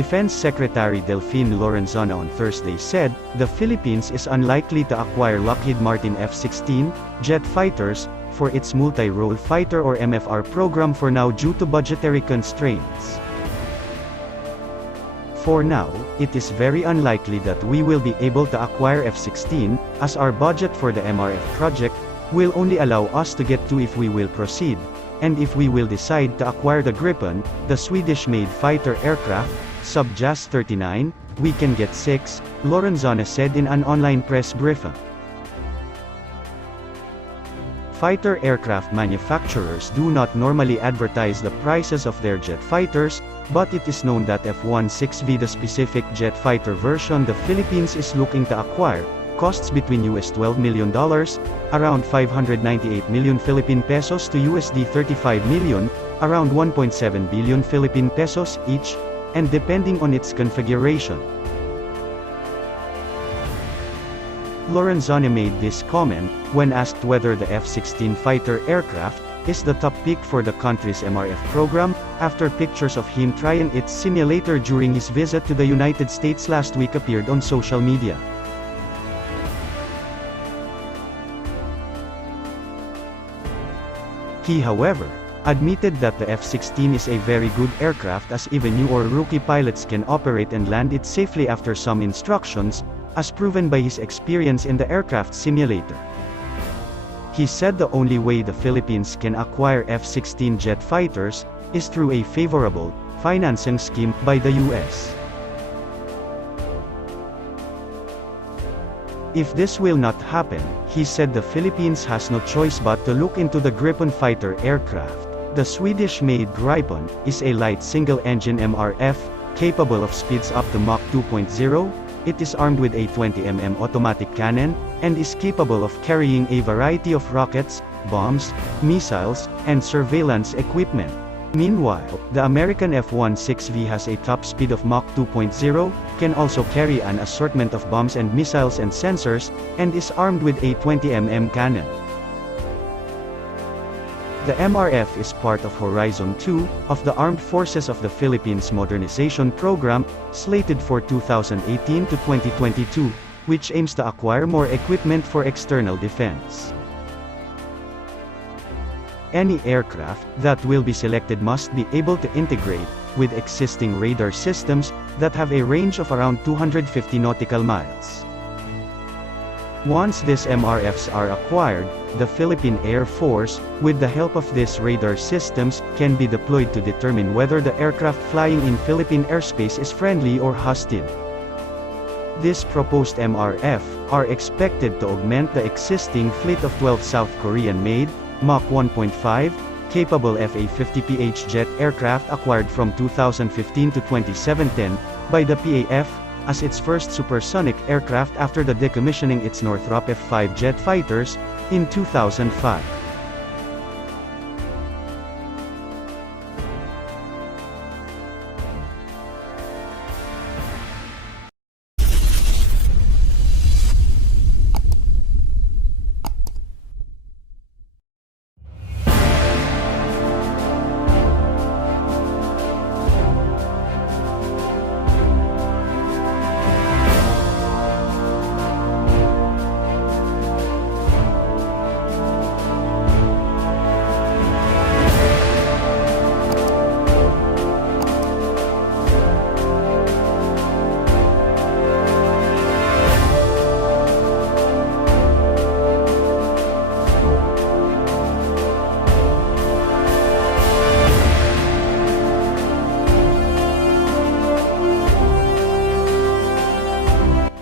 Defense Secretary Delfin Lorenzana on Thursday said, the Philippines is unlikely to acquire Lockheed Martin F-16 jet fighters for its multi-role fighter or MFR program for now due to budgetary constraints. For now, it is very unlikely that we will be able to acquire F-16, as our budget for the MRF project will only allow us to get 2 if we will proceed, and if we will decide to acquire the Gripen, the Swedish-made fighter aircraft, sub JAS-39, we can get 6, Lorenzana said in an online press briefing. Fighter aircraft manufacturers do not normally advertise the prices of their jet fighters, but it is known that F-16V, the specific jet fighter version the Philippines is looking to acquire, costs between $12 million, around 598 million Philippine pesos to $35 million, around 1.7 billion Philippine pesos each, and depending on its configuration. Lorenzana made this comment when asked whether the F-16 fighter aircraft is the top pick for the country's MRF program, after pictures of him trying its simulator during his visit to the United States last week appeared on social media. He, however, admitted that the F-16 is a very good aircraft as even new or rookie pilots can operate and land it safely after some instructions, as proven by his experience in the aircraft simulator. He said the only way the Philippines can acquire F-16 jet fighters is through a favorable financing scheme by the U.S. If this will not happen, he said the Philippines has no choice but to look into the Gripen fighter aircraft. The Swedish-made Gripen is a light single-engine MRF, capable of speeds up to Mach 2.0, it is armed with a 20mm automatic cannon, and is capable of carrying a variety of rockets, bombs, missiles, and surveillance equipment. Meanwhile, the American F-16V has a top speed of Mach 2.0, can also carry an assortment of bombs and missiles and sensors, and is armed with a 20mm cannon. The MRF is part of Horizon 2, of the Armed Forces of the Philippines Modernization Program, slated for 2018 to 2022, which aims to acquire more equipment for external defense. Any aircraft that will be selected must be able to integrate with existing radar systems that have a range of around 250 nautical miles. Once these MRFs are acquired, the Philippine Air Force, with the help of these radar systems, can be deployed to determine whether the aircraft flying in Philippine airspace is friendly or hostile. This proposed MRF are expected to augment the existing fleet of 12 South Korean-made, Mach 1.5, capable F-50PH jet aircraft acquired from 2015 to 2017 by the PAF, as its first supersonic aircraft after the decommissioning its Northrop F-5 jet fighters in 2005.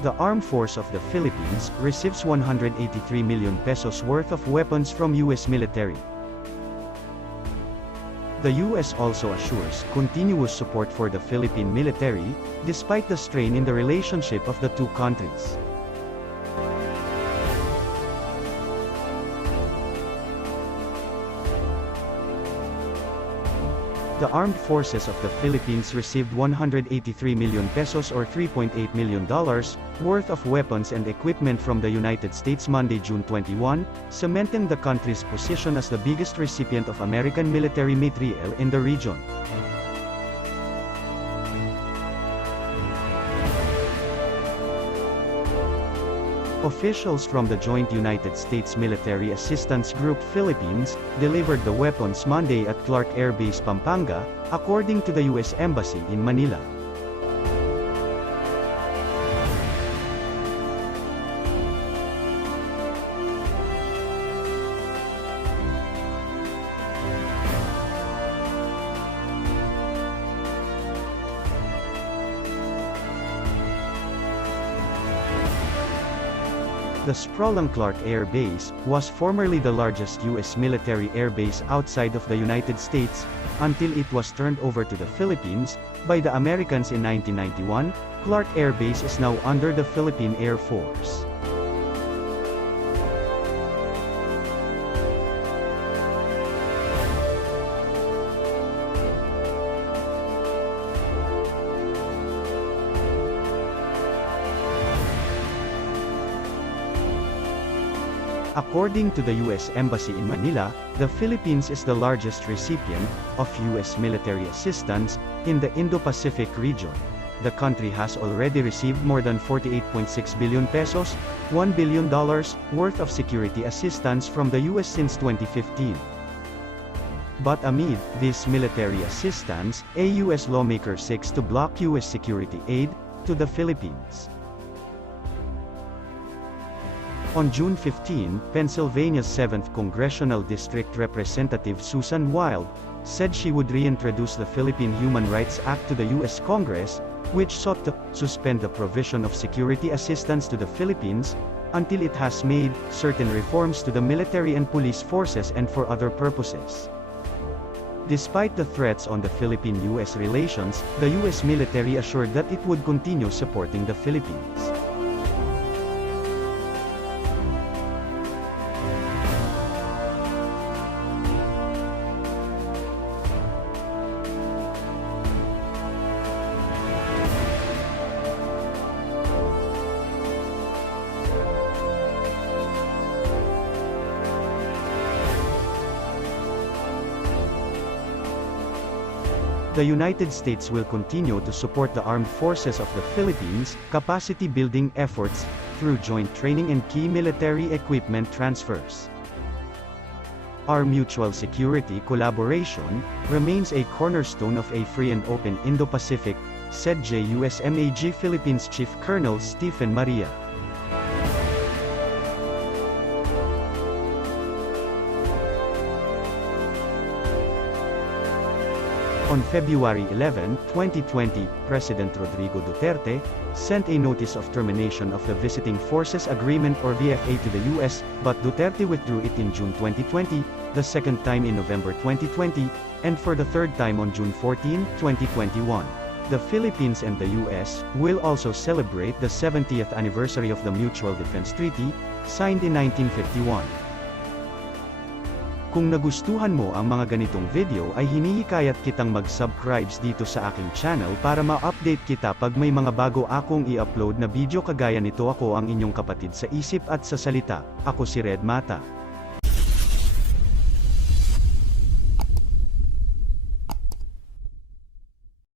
The Armed Force of the Philippines receives 183 million pesos worth of weapons from U.S. military. The U.S. also assures continuous support for the Philippine military, despite the strain in the relationship of the two countries. The Armed Forces of the Philippines received 183 million pesos or $3.8 million worth of weapons and equipment from the United States Monday, June 21, cementing the country's position as the biggest recipient of American military materiel in the region. Officials from the Joint United States Military Assistance Group Philippines delivered the weapons Monday at Clark Air Base, Pampanga, according to the U.S. Embassy in Manila. The sprawling Clark Air Base was formerly the largest U.S. military air base outside of the United States, until it was turned over to the Philippines by the Americans in 1991. Clark Air Base is now under the Philippine Air Force. According to the U.S. Embassy in Manila, the Philippines is the largest recipient of U.S. military assistance in the Indo-Pacific region. The country has already received more than 48.6 billion pesos, $1 billion, worth of security assistance from the U.S. since 2015. But amid this military assistance, a U.S. lawmaker seeks to block U.S. security aid to the Philippines. On June 15, Pennsylvania's 7th Congressional District Representative Susan Wild said she would reintroduce the Philippine Human Rights Act to the U.S. Congress, which sought to suspend the provision of security assistance to the Philippines until it has made certain reforms to the military and police forces and for other purposes. Despite the threats on the Philippine-U.S. relations, the U.S. military assured that it would continue supporting the Philippines. The United States will continue to support the armed forces of the Philippines' capacity-building efforts through joint training and key military equipment transfers. Our mutual security collaboration remains a cornerstone of a free and open Indo-Pacific, said JUSMAG Philippines Chief Colonel Stephen Maria. On February 11, 2020, President Rodrigo Duterte sent a notice of termination of the Visiting Forces Agreement or VFA to the U.S., but Duterte withdrew it in June 2020, the second time in November 2020, and for the third time on June 14, 2021. The Philippines and the U.S. will also celebrate the 70th anniversary of the Mutual Defense Treaty, signed in 1951. Kung nagustuhan mo ang mga ganitong video ay hinihikayat kitang mag-subscribe dito sa aking channel para ma-update kita pag may mga bago akong i-upload na video kagaya nito. Ako ang inyong kapatid sa isip at sa salita, ako si Red Mata.